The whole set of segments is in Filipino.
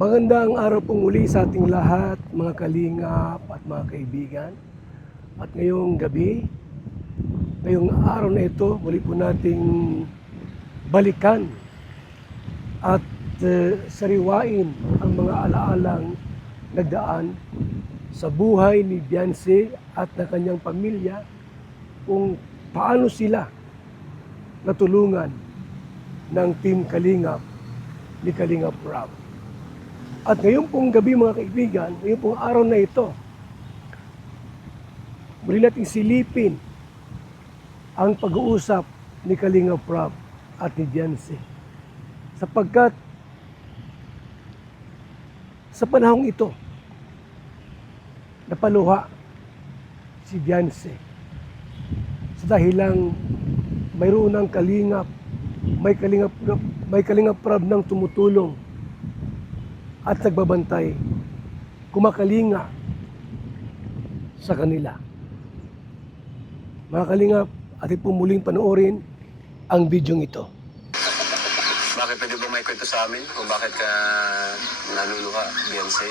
Magandang araw po muli sa ating lahat, mga kalingap at mga kaibigan. At ngayong gabi, ngayong araw na ito, muli po nating balikan at sariwain ang mga alaalang nagdaan sa buhay ni Beyonce at ng kanyang pamilya, kung paano sila natulungan ng Team Kalingap ni Kalingap Rob. At ngayon pong gabi, mga kaibigan, ngayon pong araw na ito, muli nating silipin ang pag-uusap ni Kalingap Rob at ni Beyonce. Sapagkat sa panahong ito, napaluha si Beyonce sa dahilang mayroon ng kalingap, may Kalingap Rob nang tumutulong at nagbabantay, kumakalinga sa kanila. Mga kalingap, atin po muling panoorin ang bidyong ito. Bakit pwede ba may kwento sa amin kung bakit ka naluluha, Beyonce?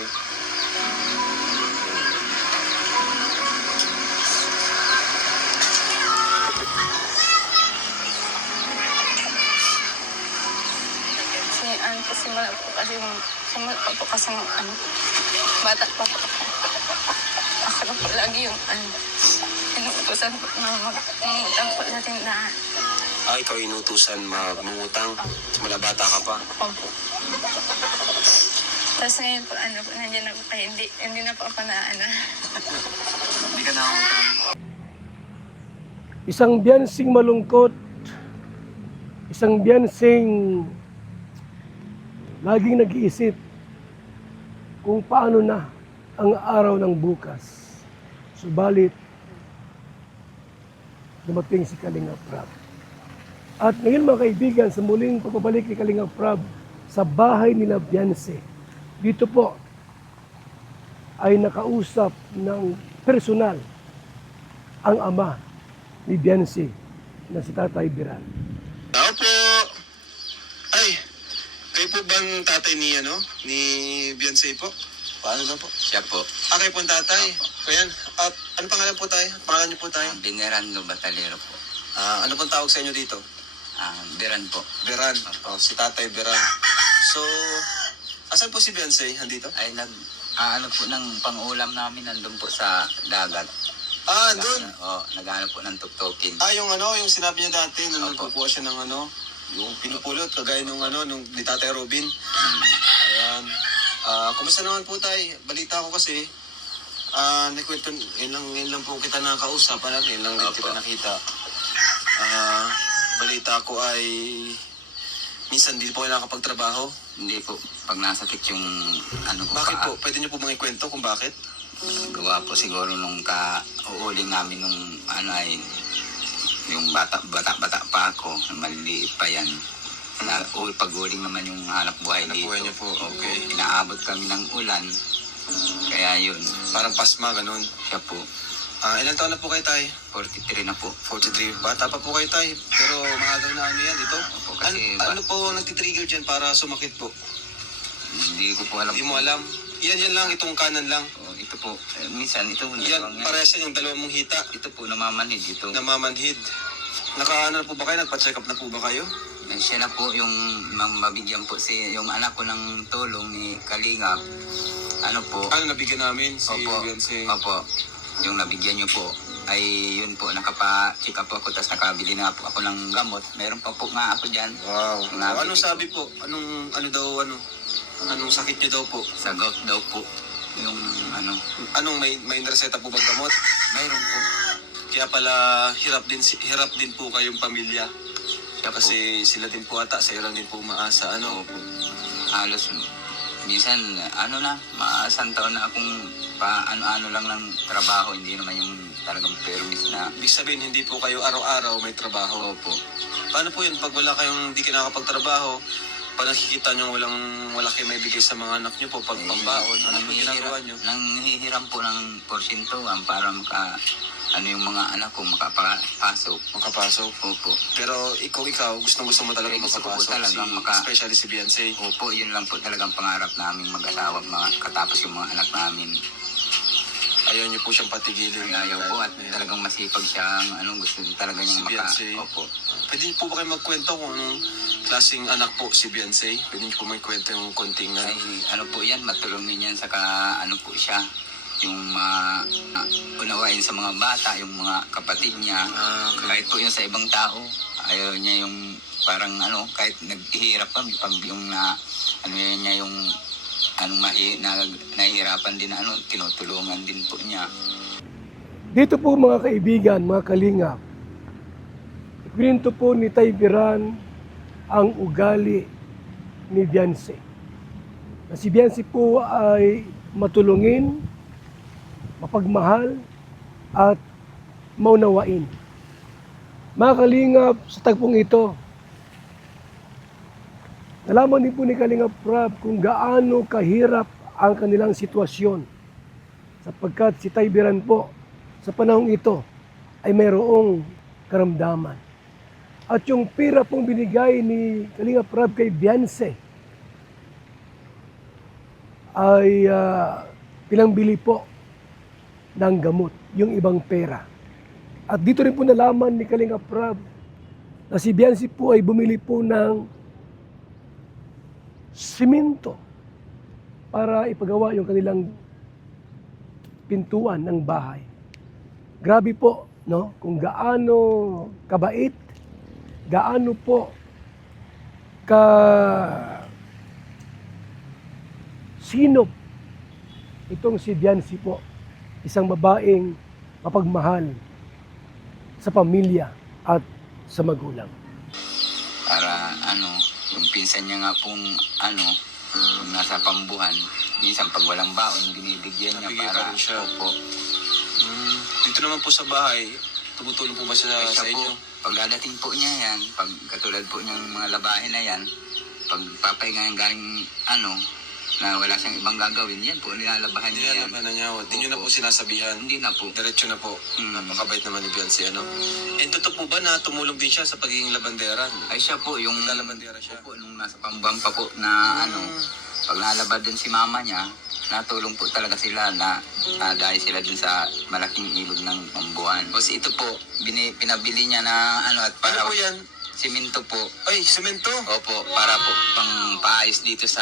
Simula pa po kasi bata pa po ako. Ako na po lagi yung inuutosan po na mangutang po sa tindahan. Ikaw inutusan mangutang simula bata ka pa? Opo. Tapos ngayon po, nandiyan na po kayo, hindi na po ako na Hindi ka nangutang. Isang Beyonce'ng malungkot, isang Beyonce'ng laging nag-iisip kung paano na ang araw ng bukas. Subalit, dumating si Kalingap Rob. At ngayon, mga kaibigan, sa muling pagbabalik ni Kalingap Rob sa bahay nila Beyonce, dito po ay nakausap ng personal ang ama ni Beyonce na si Tatay Biran. Tao po! Ay! Kayo po bang tatay ni Beyonce po? Paano na po? Siya po. Kayo po ang tatay? Ayan. At ano pangalan po tayo? Pangalan niyo po tayo? Venerando Batalero po. Ano pong tawag sa inyo dito? Beran po. Beran. Si tatay Beran. So, asan po si Beyonce? Andito? Ay ano po ng pang-ulam namin nandun po sa dagat. Doon? Naghahanap po ng tuktokin. Yung sinabi niya dati, nung Opo. nagkukuha siya ng yung pinupulot, kagaya nung ni Tatay Robin. Ayan. Kumusta naman po tayo? Balita ko kasi, nakwento, yun lang po kita nakakausap, yun lang din kita nakita. Balita ko ay, minsan di po kayo nakapagtrabaho. Hindi po. Pag nasakit yung ko Bakit po? Pwede niyo po bang ikwento kung bakit? Gawa po siguro nung uuling namin nung ay yung bata pa ako, maliliit pa yan. Pag-uling naman yung hanap buhay dito. Buhay niyo po, okay. Inaabot kami ng ulan. Kaya yun. Parang pasma, ganun. Siya po. Ilan taon na po kayo tayo? 43 na po. 43. Bata pa po kayo tayo. Pero mahagaw na yan dito. Opo, kasi ano po nagtitrigger dyan para sumakit po? Hindi ko po alam. Hindi mo alam? Yan lang, itong kanan lang. Ito po. Minsan, ito po. Yan, parehas yan yung dalawang mong hita. Ito po, namamanhid. Ito. Namamanhid. Naka-ano po ba kayo? Nagpa-check up na po ba kayo? Siya na po yung mabigyan po yung anak ko ng tulong ni Kalingap. Ano po? Nabigyan namin si Beyonce. Opo. Yung nabigyan niyo po ay yun po, nakapa-check up ako, tapos nakabili na po ako ng gamot. Meron pa po nga ako dyan. Wow. Anong sabi po? Anong sakit niyo daw po? Sa gout daw po. Yung Anong may reseta po bang gamot? mayroon po. Kaya pala hirap din po kayong pamilya. Kasi sila din po ata, sa ilang din po umaasa. Opo. Halos, minsan, maasang taon na akong ano lang ng trabaho, hindi naman yung talagang permis na. Ibig sabihin, hindi po kayo araw-araw may trabaho. Opo. Paano po yun? Pag wala kayong hindi nakakapagtrabaho, pag nakikita nyo wala kayong may bigay sa mga anak nyo po, pag pambaon, ano po ginagawa nyo? Nanghihiram po ng porsyentuhan para ano yung mga anak ko makapasok. Makapasok. Opo. Pero ikaw, gusto mo talaga Gusto ko po makapasok, talagang especially si Beyonce. Opo, yun lang po talagang pangarap namin mag-asawa, katapos yung mga anak namin. Ayaw niyo po siyang patigilin. Ayaw po at talagang masipag siyang gusto talaga niyang Si Beyonce. Opo. Pwede po ba kayo magkwento kung anong klaseng anak po si Beyonce? Pwede niyo po magkwento yung konting Ay, po yan, matulungin yan saka po siya, yung unawain sa mga bata, yung mga kapatid niya. Okay. Kahit po yun sa ibang tao, ayaw niya yung parang kahit naghihirap kami pag yung niya yung nahihirapan din tinutulungan din po niya. Dito po mga kaibigan, mga kalingap, ikwento po ni Tay Biran ang ugali ni Beyonce. Na si Beyonce po ay matulungin, mapagmahal, at maunawain. Mga kalingap, sa tagpong ito, nalaman din po ni Kalingap Rab kung gaano kahirap ang kanilang sitwasyon. Sapagkat si Tay Biran po, sa panahong ito, ay mayroong karamdaman. At yung pera pong binigay ni Kalingap Rab kay Beyonce ay pinangbili po ng gamot, yung ibang pera. At dito rin po nalaman ni Kalingap Rab na si Beyonce po ay bumili po ng simento para ipagawa yung kanilang pintuan ng bahay. Grabe po, no? Kung gaano kabait, gaano po ka sinop itong si Beyonce po, isang babaeng mapagmahal sa pamilya at sa magulang. Para yung pinsan niya nga pong yung nasa pambuhan, minsan pag walang baon, binibigyan niya Nabigyan para pa rin siya. Opo. Dito naman po sa bahay, tumutulong po ba siya sa Siya inyo? po, pagdadating po niya yan, pag katulad po niyang mga labahin na yan, pag papahinga yung galing na wala siyang ibang gagawin, yan po, nilalabahan Hindi niya na yan. naman na niya. Hindi nyo na po sinasabihan. Hindi na po. Diretso na po. Napakabait naman ni Beyonce, And totoo po ba na tumulong din siya sa pagiging labanderan? Ay siya po, yung Lalabandera siya. po, nung nasa pambuhan pa po na pag nalabad din si mama niya, natulong po talaga sila na dahil sila dun sa malaking ilog ng pambuhan. Kasi ito po, pinabili niya na at para Ano po yan? simento po. Ay, semento. Opo, para po pang paayos dito sa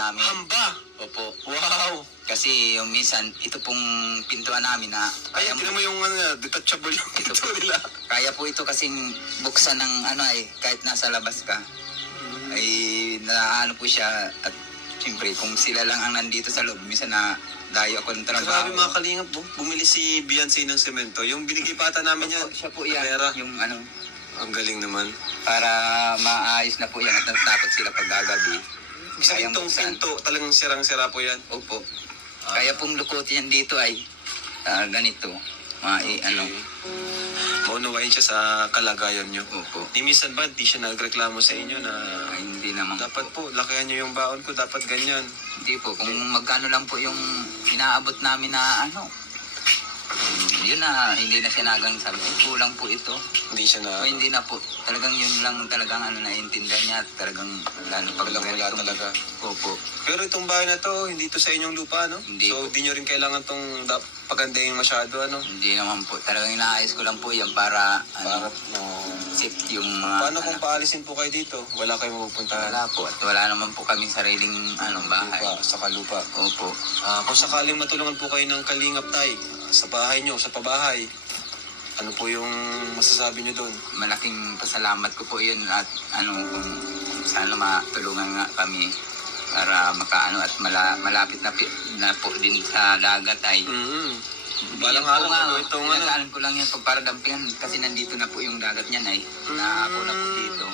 namin. Hamba. Opo. Wow. Kasi yung minsan, ito pong pintuan namin na Ay, tignan mo yung detachable yung pinto nila. kaya po ito kasing buksan ng kahit nasa labas ka. Ay po siya at siyempre kung sila lang ang nandito sa loob, minsan na dayo ako ng Grabe trabaho. mga kalingap, bumili si Beyonce ng semento. Yung binigay pa ata namin yan. Siya po yan, Pera. yung Ang galing naman. para maayos na po yan at natatakot sila pag gagabi. Ibig sabihin Kayang itong buksan. pinto, talagang sirang-sira po yan. Opo. Kaya pong lukutin yan dito ay ganito. Maunawain siya sa kalagayan nyo. Opo. Di minsan ba, di siya nagreklamo sa inyo na Ay, hindi naman dapat po, lakihan nyo yung baon ko, dapat ganyan. Hindi po, kung magkano lang po yung inaabot namin na yun na, hindi na siya nagang sabi, kulang po ito. Hindi siya na, O hindi na po, talagang yun lang talagang naiintindihan niya, at talagang lalo pag walang wala ganitong- talaga. Opo. Pero itong bahay na to, hindi to sa inyong lupa, no? Hindi So, po. di nyo rin kailangan tong pagandahin masyado, ano? Hindi naman po, talagang inaayos ko lang po yan para Para, safe yung mga paano kung paalisin po kayo dito? Wala kayong mapupuntahan. wala po, at wala naman po kaming sariling bahay. Lupa, sa kalupa. Opo. Kung sakaling matulungan po kayo ng kalingap tay, sa bahay nyo, sa pabahay, ano po yung masasabi nyo doon? Malaking pasalamat ko po yun at kung sana matulungan nga kami para at malapit na po din sa dagat ay Balang Yan po araw, nga, ano itong ano? pinagdaanan ko lang yan para dampingan kasi nandito na po yung dagat niyan ay naako na po dito.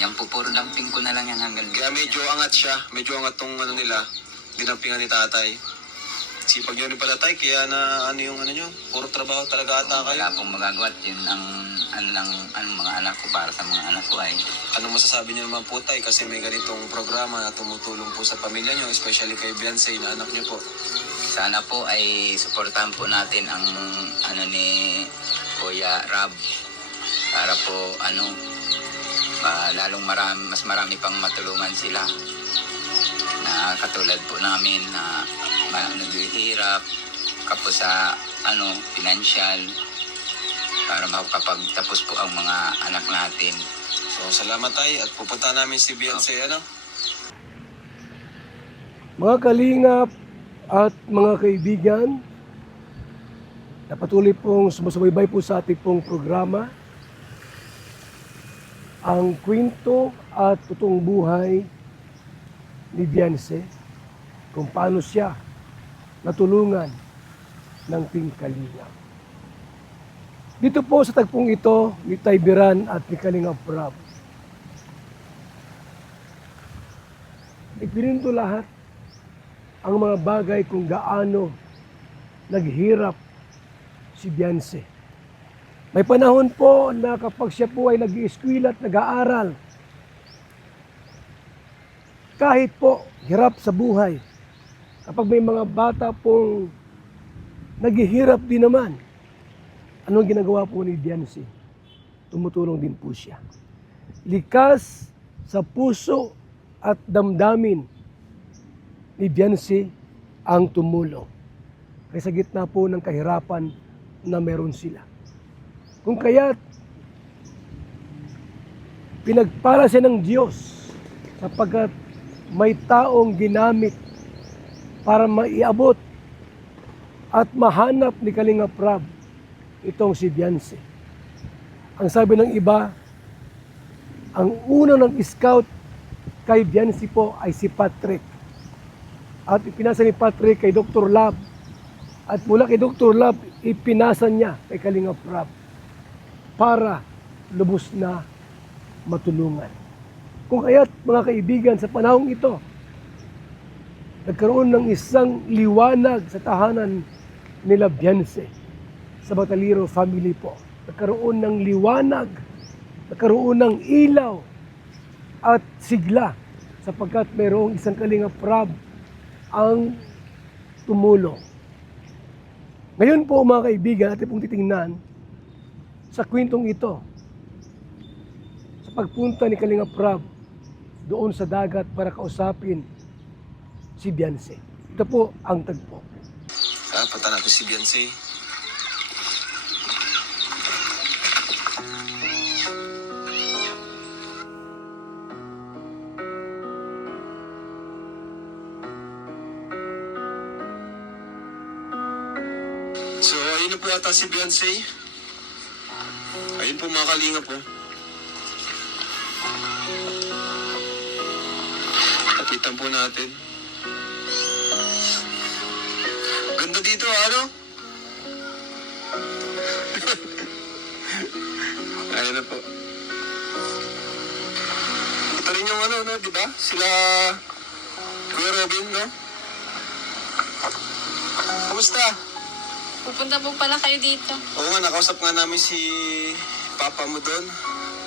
Yan po, puro damping ko na lang yan hanggang Kaya medyo angat siya, medyo angat tong ano nila, dinampingan ni tatay. Sipag nyo rin pala tay, kaya na yung ano nyo, puro trabaho talaga ata kayo. wala pong magagawa at yun ang mga anak ko para sa mga anak ko ay Anong masasabi niyo naman po tay, kasi may ganitong programa na tumutulong po sa pamilya nyo, especially kay Beyonce na anak nyo po. Sana po ay suportahan po natin ang ano ni Kuya Rab para po lalong mas marami pang matulungan sila na katulad po namin na naghihirap kapos sa financial para makapagtapos po ang mga anak natin. So, salamat tay at pupunta namin si Beyonce, Mga kalingap at mga kaibigan, na patuloy pong sumusubaybay po sa ating pong programa, ang kwento at totoong buhay ni Beyonce, kung paano siya natulungan ng Team Kalingap. Dito po sa tagpong ito ni Tay Biran at ni Kalingap Rab, ipininto lahat ang mga bagay kung gaano naghirap si Beyonce. May panahon po na kapag siya po ay nag-i-eskwela at nag-aaral, kahit po hirap sa buhay, kapag may mga bata pong naghihirap din naman, anong ginagawa po ni Beyonce? Tumutulong din po siya. Likas sa puso at damdamin ni Beyonce ang tumulong. Kaya sa gitna po ng kahirapan na meron sila. Kung kaya't pinagpala siya ng Diyos sapagkat may taong ginamit para maiabot at mahanap ni Kalingap Rab itong si Beyonce. Ang sabi ng iba, ang una ng scout kay Beyonce po ay si Patrick. At ipinasa ni Patrick kay Dr. Lab. At mula kay Dr. Lab, ipinasa niya kay Kalingap Rab para lubos na matulungan. Kung kaya't mga kaibigan, sa panahong ito, nagkaroon ng isang liwanag sa tahanan nila Beyonce sa Bataliro family po. Nagkaroon ng liwanag, nagkaroon ng ilaw at sigla sapagkat mayroong isang Kalingap Rab ang tumulong. Ngayon po mga kaibigan, atin pong titingnan sa kwentong ito sa pagpunta ni Kalingap Rab doon sa dagat para kausapin si Beyonce. Ito po ang tagpo. Punta natin si Beyonce. So, ayun na po ata si Beyonce. Ayun po mga kalingap po. Kapitan po natin. Ganda dito, ano? Ayun na po. Ito rin yung no, di ba? Sila Kuya Robin, no? Kumusta? Pupunta po pala kayo dito. Oo nga, nakausap nga namin si Papa mo doon.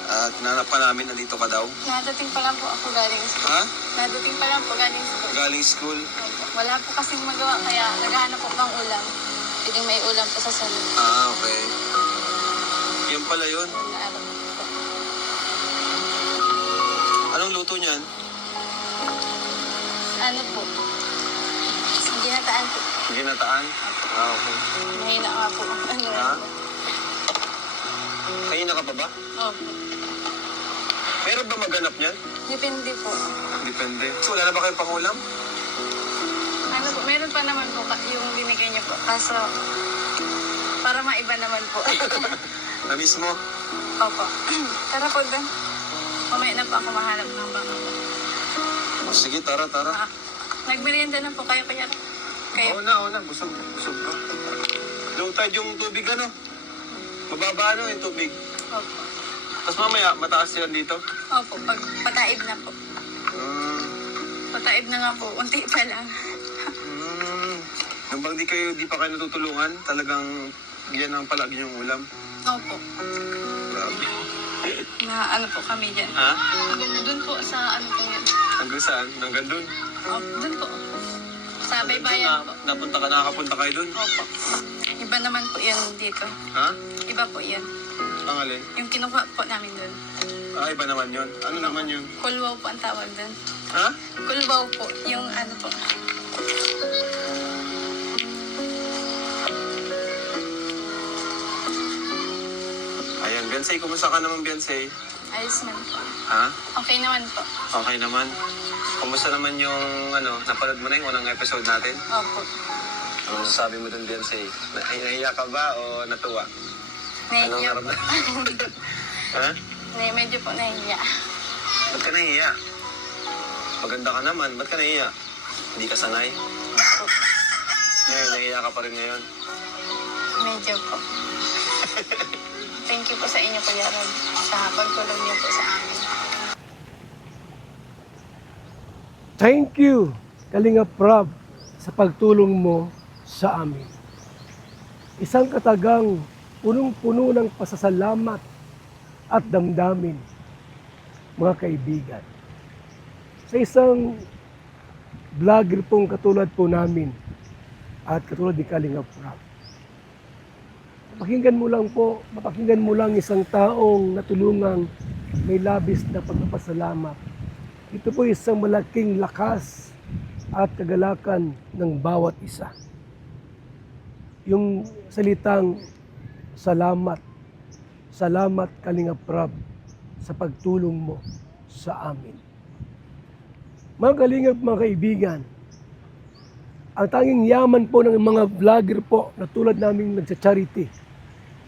At nanap ka namin, nandito ka daw. Nadating pa lang po ako galing school. Ha? Nadating pa lang po galing school. Galing school. Wala po kasing magawa kaya naghahanap po pang ulam. Pwedeng may ulam po sa salon. Ah, okay. Yan pala yun. Naaral po. Anong luto niyan? Ano po? Ginataan po. Ginataan? Ah, okay. Mahina nga po. Ano Ha? Kanina ka pa ba? Opo. Meron ba maganap niyan? Depende po. Depende. So, wala na ba kayong pangulam? Ano po, meron pa naman po yung binigay niyo po. Kaso, para maiba naman po. Na-miss mo? Opo. Tara po doon. Mamaya na po ako mahanap ng bangko. O, sige, tara. Nagmerienda na po kayo kaya. Oo na. Busog ka. Low tide yung tubig, ano? Mababa, ano, yung tubig. Opo. Tapos mamaya, mataas yan dito. Opo, pag pataib na po. Pataib na nga po, unti pa lang. Nung bang di pa kayo natutulungan, talagang yan ang palagi yung ulam. Opo. Grabe. Na ano po kami dyan. Ha? Doon po sa ano po yan. Hanggang saan? Hanggang dun? Opo, doon po. Sa Baybayan po. Nakakapunta kayo doon? Opo. Iba naman po yan dito. Ha? Iba po yan. Ang alin? Yung kinuha po namin doon. Iba naman yun. Ano naman yun? Kulwaw po ang tawag doon. Ha? Kulwaw po. Yung ano po. Ayan, Beyonce, kumusta ka naman, Beyonce? Ayos man po. Ha? Okay naman po. Okay naman. Kumusta naman yung, napanood mo na yung unang episode natin? Opo. Ano sabi mo dun, Beyonce? Nahiya ka ba o natuwa? Anong Nahiya po. naramdaman? Ha? Medyo po nahiya. Ba't ka nahiya? Maganda ka naman, ba't ka nahiya? Hindi ka sanay? Opo. Ngayon, nahiya ka pa rin ngayon. Medyo po. Thank you po sa inyo, Kuya Rod, sa pagtulong niyo po sa amin. Thank you, Kalinga Prab, sa pagtulong mo sa amin. Isang katagang punong-puno ng pasasalamat at damdamin, mga kaibigan. Sa isang vlogger pong katulad po namin at katulad ni Kalinga Prab. Mapakinggan mo lang isang taong natulungang may labis na pagpapasalamat. Ito po isang malaking lakas at kagalakan ng bawat isa. Yung salitang salamat, salamat Kalinga Prab sa pagtulong mo sa amin. Mga kalingap, mga kaibigan, ang tanging yaman po ng mga vlogger po na tulad namin nagsa-charity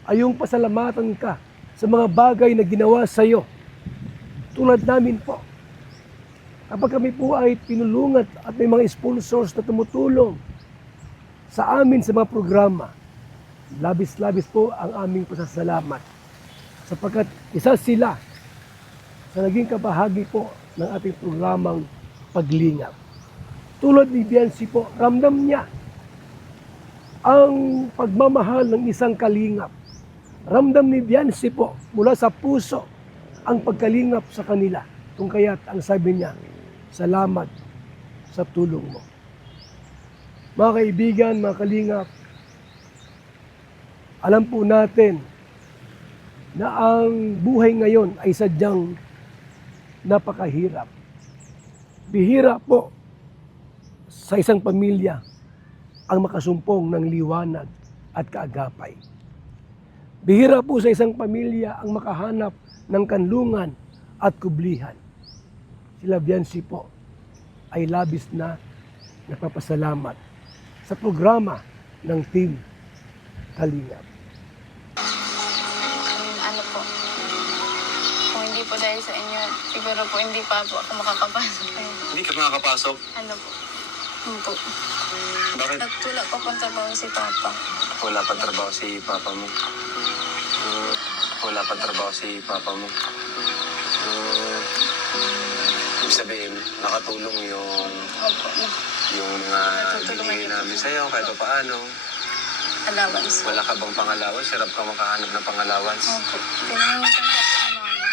ay yung pasalamatan ka sa mga bagay na ginawa sa iyo. Tulad namin po. Kapag kami po ay pinulungan at may mga sponsors na tumutulong sa amin sa mga programa, labis-labis po ang aming pasasalamat. Sapagkat isa sila sa naging kabahagi po ng ating programang Paglingap. Tulad ni Biancy po, ramdam niya ang pagmamahal ng isang kalingap. Ramdam ni Biancy po mula sa puso ang pagkalingap sa kanila. Kung kaya't ang sabi niya, salamat sa tulong mo. Mga kaibigan, mga kalingap, alam po natin na ang buhay ngayon ay sadyang napakahirap. Bihira po sa isang pamilya ang makasumpong ng liwanag at kaagapay. Bihira po sa isang pamilya ang makahanap ng kanlungan at kublihan. Sila Biancy po ay labis na nagpapasalamat sa programa ng Team Kalingap. Ano po, kung hindi po dahil sa inyo, siguro po hindi pa po ako makakapasok. Hindi ka makakapasok. Ano po? Ano po? Bakit? Wala pa pong trabaho si Papa. Wala pa trabaho si papa mo. Wala pa trabaho si papa mo. Ibig sabihin, nakatulong Opo. yung mga binigay namin sa'yo kahit pa paano. Allowance. Wala ka bang pangalawan? Sirap ka makahanap ng pangallowance. Opo. Pinangungutang pa po ni Mama.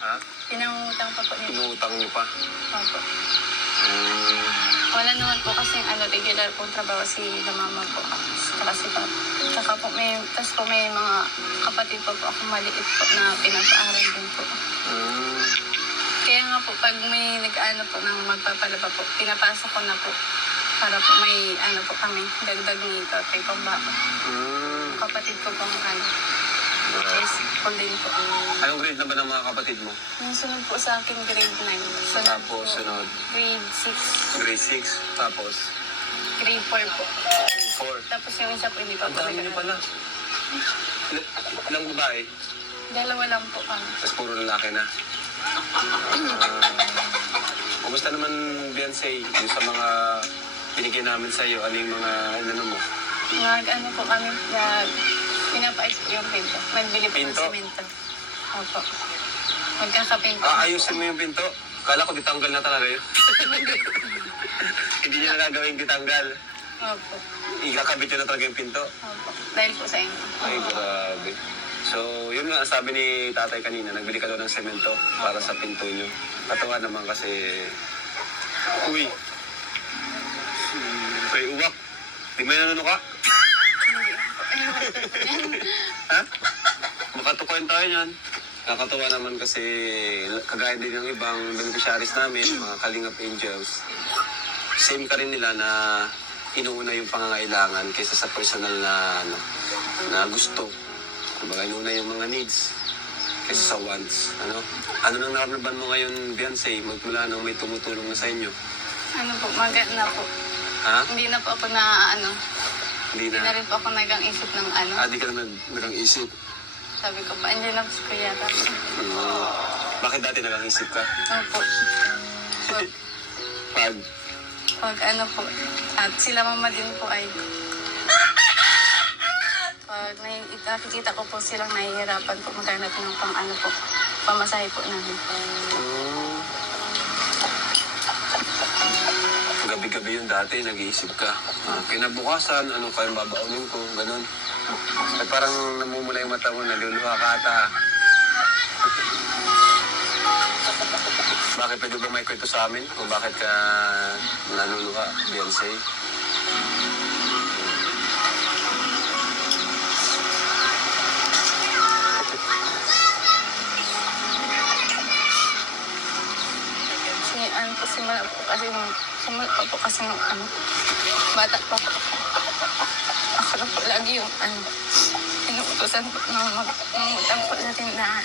Ha? Pinangungutang pa po ni Mama. Inuutang niyo pa. Opo. Hmm. Wala naman po kasi regular pong trabaho si Mama po. Saka si Papa. Saka po may mga kapatid po ako maliit po na pinapaaral din po. Hmm. Kaya nga po, pag may nag-ano po ng magpapalaba po, pinapasok ko na po. Para po may po kami, dagdag ni Tatay Pambaka. Hmm. Kapatid ko pong is full din po. Anong grade na ba ng mga kapatid mo? Yung sunod po sa akin, grade 9. Sunod Tapos, po, sunod. grade 6. Grade 6. Tapos, Grade 4 po. grade 4. Tapos yung isa po, hindi pa Ang po dami niyo pala. Ilang babae? Dalawa lang po kami. Tapos puro lalaki na. Kumusta naman, Beyonce, yung sa mga binigay namin sa'yo? Ano yung mga mo? Ano po kami, pinapais po yung pinto. Magbili po ng Pinto? semento. Opo. Magkakapinto. Ayusin mo yung pinto. Kala ko ditanggal na talaga yun. Hindi niya na gagawin ditanggal. Opo. Ikakabit yun na talaga yung pinto. Opo. Dahil po sa inyo. Ay, grabe. So, yun nga, sabi ni tatay kanina, nagbili ka daw ng semento para sa pinto nyo. Katawa naman kasi, uy, Kay uwak. Di may nanunuka? Ha? Makatukuhan tayo niyan. Nakakatawa naman kasi kagaya din ng ibang beneficiaries namin, mga Kalingap Angels. Same ka rin nila na inuuna yung pangangailangan kaysa sa personal na na gusto. Kumbaga inuuna yung mga needs kaysa sa wants. Ano nang nararamdaman mo ngayon, Beyonce, magmula nang may tumutulong na sa inyo? Ano po, maganda po. Ha? Hindi na po ako na Hindi hindi na. na rin po ako nagang-isip ng Di ka na nag-isip. Sabi ko pa, andiyan na po si Kuya. Tapos, Bakit dati nag-isip ka? opo. Pag Pag po, at sila mama din po ay pag nakikita ko po silang nahihirapan po maghanap ng po, pamasahe po namin. gabi-gabi yun dati, nag-iisip ka. Kinabukasan, ano kayong babaunin ko, ganun. At parang namumula yung mata mo, naluluha ka ata. Bakit pwede ba may kwento sa amin? O bakit ka naluluha, Beyonce? Simula pa po kasi bata pa po. Ako na po lagi yung inuutosan po na mangutang po sa tindahan.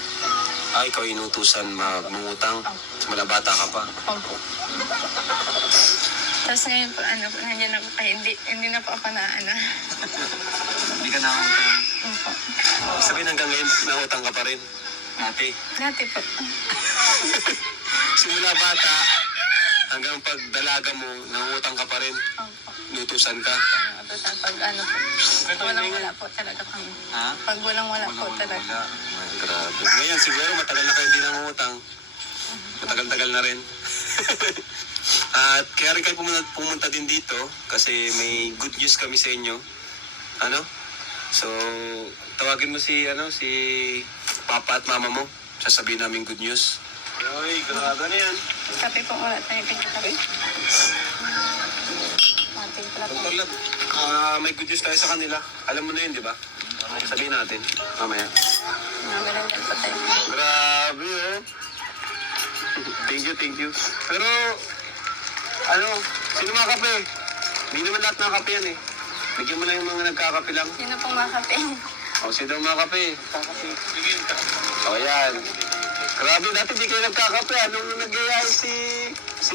Ikaw inutusan mangutang. Mula bata ka pa. Opo. Tapos ngayon po, nandiyan na po kayo. Hindi na po ako Hindi ka nangutang. Opo. Sabihin hanggang ngayon, nangutang ka pa rin. Ate. Dati po. Simula bata, hanggang pagdalaga mo, nangutang ka pa rin. Opo. Inutusan ka. Inuutosan pag po. Walang-wala po talaga kami. Ha? Pag walang-wala po talaga. Ay, grabe. Ngayon, siguro matagal na kayo hindi nangungutang. Matagal-tagal na rin. At kaya rin kayo pumunta din dito kasi may good news kami sa inyo. So, tawagin mo si Papa at Mama mo. Sasabihin namin good news. Ay, grabe na yan. Kape po muna tayo pinakape. Mating pala po. Dr. Lab, may good news tayo sa kanila. Alam mo na yun, di ba? Sabihin natin. Mamaya. Nagalangan po tayo. Grabe, oh. Thank you. Pero, sino mga kape? Hindi naman lahat ng kape yan eh. Bigyan mo lang yung mga nagkakape lang. Sino pong makape? Sino mga kape? Sige. Yan. Grabe, dati di kayo nagkakape. Anong nagyayay si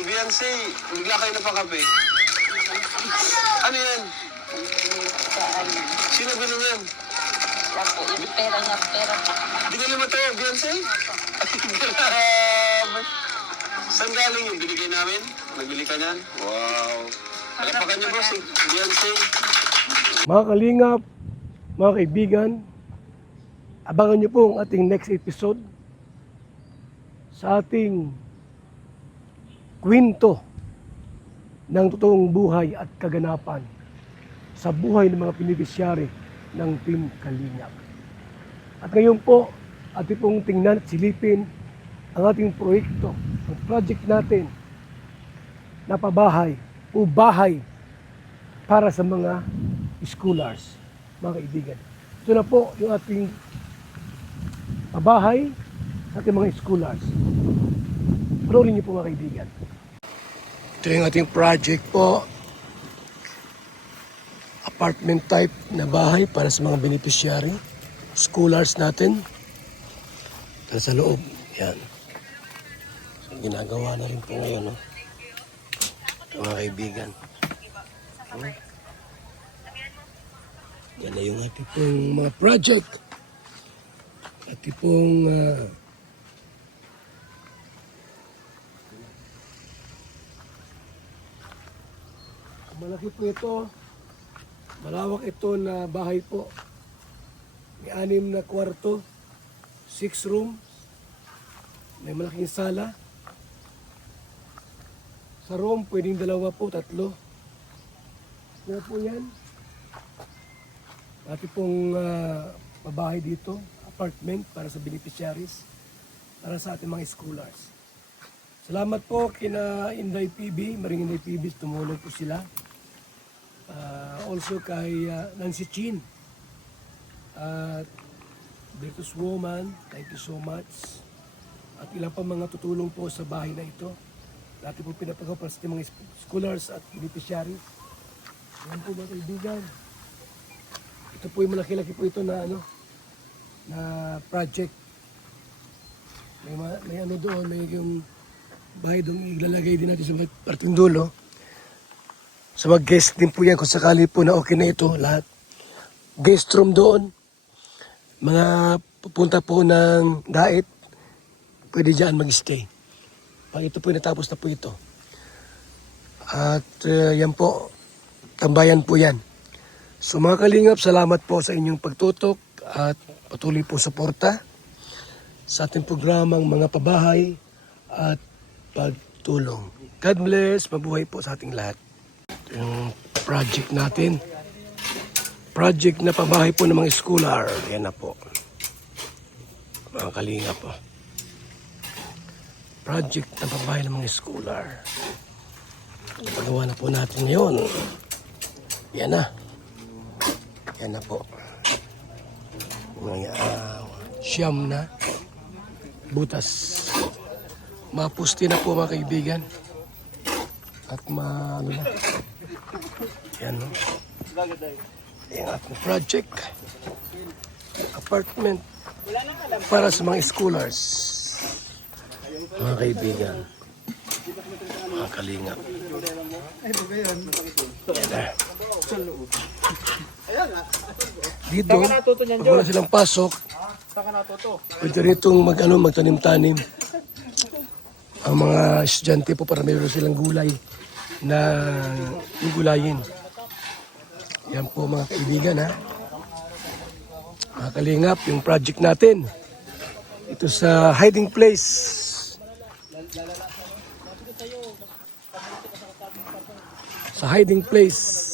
Beyonce? Bigla kayo napakape. Ano yan? Sino binili yan? Pera niya, pera. Binili mo to, Beyonce? Grabe. Saan galing yung binigay namin? Nagbili ka niyan? Wow. Palapakan niyo po si Beyonce. Mga kalingap, mga kaibigan, abangan nyo po ang ating next episode sa ating kwento ng totoong buhay at kaganapan sa buhay ng mga beneficiary ng Team Kalingap. At ngayon po, ating pong tingnan at silipin ang ating proyekto, ang project natin na pabahay o bahay para sa mga scholars, mga kaibigan. Ito na po yung ating pabahay sa ating mga scholars. Panoorin niyo po mga kaibigan. Ito yung ating project po. Apartment type na bahay para sa mga beneficiary, scholars natin. Para sa loob. Yan. So, ginagawa na rin po ngayon, no? Mga kaibigan. Yan na yung ating pong mga project. Ating pong malaki po ito. Malawak ito na bahay po. May 6 na kwarto, 6 rooms. May malaking sala. Sa room, pwedeng 2 po, 3. Yan po yan. Ating pong pabahay dito, apartment para sa beneficiaries, para sa ating mga scholars. Salamat po kina Inday PB, Maring Inday PB, tumulong po sila. Also kay Nancy Chin at Virtus Woman, thank you so much. At ilang pa mga tutulong po sa bahay na ito. Dati po pinapagawa para sa ating mga scholars at beneficiaries. Yan po mga kaibigan. Ito po yung malaki-laki po ito na na project. May ano doon, may yung bahay doon ilalagay din natin sa mga parting dulo. So mag-guest din po yan kung sakali po na okay na ito lahat. Guest room doon. Mga pupunta po ng dait, pwede dyan mag-stay. Pag ito po natapos na po ito. At yan po, tambayan po yan. So mga kalingap, salamat po sa inyong pagtutok at patuloy po suporta sa ating programang mga pabahay at pagtulong. God bless, mabuhay po sa ating lahat. Ito yung project natin. Project na pabahay po ng mga scholar. Yan na po. Mga kalingap po. Project na pabahay ng mga scholar. Pagawa na po natin ngayon. Yan na. Yan na po. Mga siyam na butas. Mapusti na po mga kaibigan. At ano na. Yan no. Yan ating project. Apartment para sa mga scholars. Mga kaibigan. Mga kalingap. Yan na. Dito, pag wala silang pasok, pwede ritong magtanim-tanim. Ang mga estudyante po para mayroon silang gulay na gulayin. Yan po mga kaibigan ha. Mga kalingap, yung project natin. Ito sa hiding place. Sa hiding place.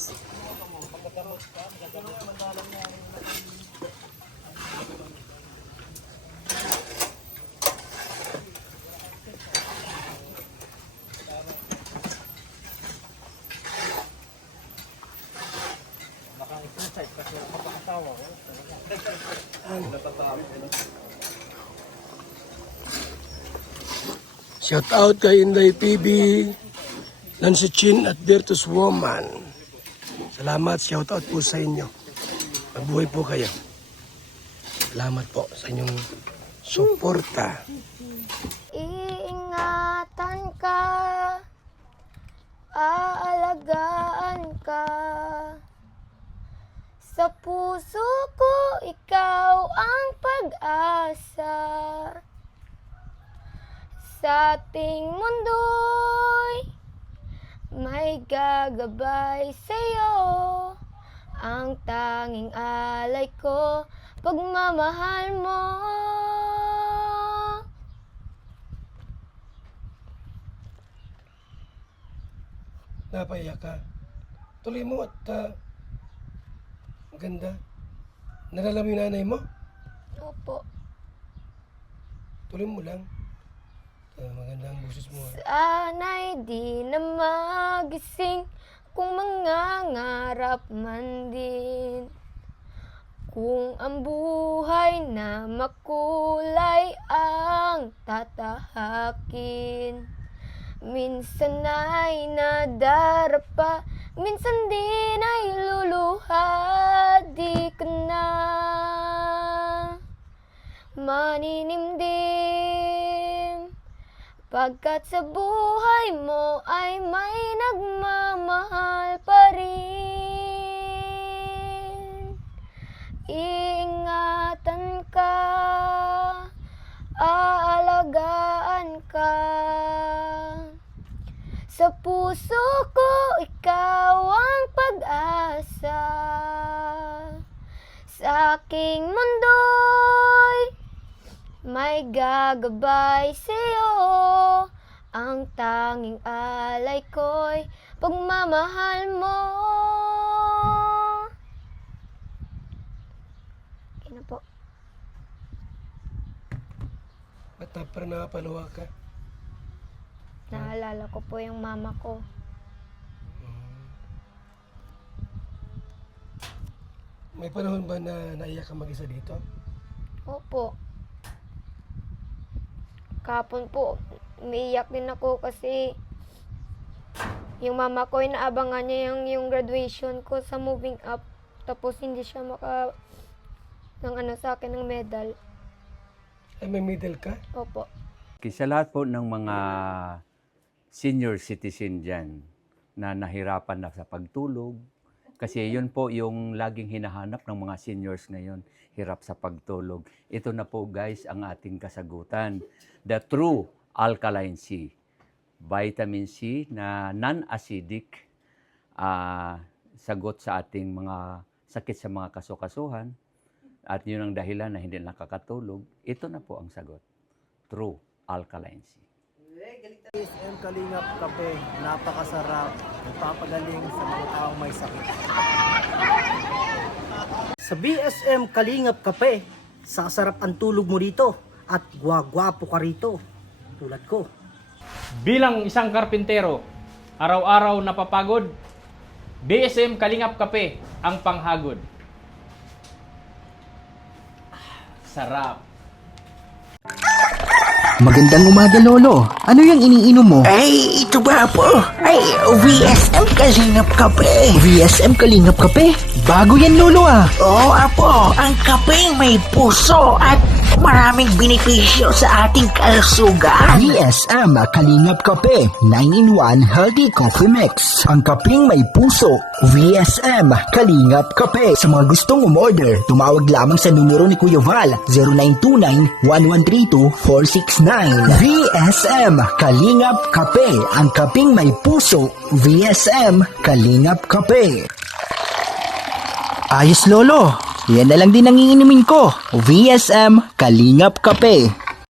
Shout out kay Inday PB, Nancy Chin at Virtus Woman. Salamat, shout out po sa inyo. Mabuhay po kayo. Salamat po sa inyong suporta. Iingatan ka, aalagaan ka. Sa puso ko, ikaw ang pag-asa. Sa ating mundo'y may gagabay sa'yo. Ang tanging alay ko, pagmamahal mo. Napaiyak ka. Tuloy mo at maganda. Nalala mo yung nanay mo? Opo. Tuloy mo lang. Maganda ang boses mo. Sana'y di na magising kung mangangarap man din. Kung ang buhay na makulay ang tatahakin. Minsan ay nadarapa, minsan din ay luluha. Di ka na maninimdim, pagkat sa buhay mo ay may nagmamahal pa rin. Iingatan ka, aalagaan ka. Sa puso ko, ikaw ang pag-asa. Sa aking mundo'y may gagabay sa'yo. Ang tanging alay ko'y pagmamahal mo. Okay na po. Ba't parang nakapaluwa ka? Naalala ko po yung mama ko. May panahon ba na naiyak ka mag-isa dito? Opo. Kapon po, umiiyak din ako kasi yung mama ko, inaabangan niya yung graduation ko sa moving up. Tapos hindi siya sa akin ng medal. Ay, may middle ka? Opo. Sa lahat po ng mga senior citizen dyan na nahirapan na sa pagtulog, kasi yun po yung laging hinahanap ng mga seniors ngayon, hirap sa pagtulog. Ito na po guys ang ating kasagutan. The True Alkaline C. Vitamin C na non-acidic, sagot sa ating mga sakit sa mga kasukasuhan, at yun ang dahilan na hindi nakakatulog. Ito na po ang sagot. True Alkaline C. BSM Kalingap Kape, napakasarap, nagpapagaling sa mga taong may sakit. Sa BSM Kalingap Kape, sasarap ang tulog mo dito at gwagwapo ka rito, tulad ko. Bilang isang karpintero, araw-araw napapagod, BSM Kalingap Kape ang panghagod. Sarap! Magandang umaga, Lolo. Ano yung iniinom mo? Ay, ito ba po? Ay, VSM Kalingap Kape. VSM Kalingap Kape? Bago yan, Lolo ah. Oo, apo. Ang kapeng may puso at maraming benepisyo sa ating kalusugan. VSM Kalingap Kape. 9-in-1 Healthy Coffee Mix. Ang kapeng may puso. VSM Kalingap Kape. Sa mga gustong umorder, tumawag lamang sa numero ni Kuya Val, 0929-1132-469. VSM Kalingap Kape. Ang kapeng may puso. VSM Kalingap Kape. Ayos, Lolo. Yan na lang din ang iinumin ko. VSM Kalingap Kape.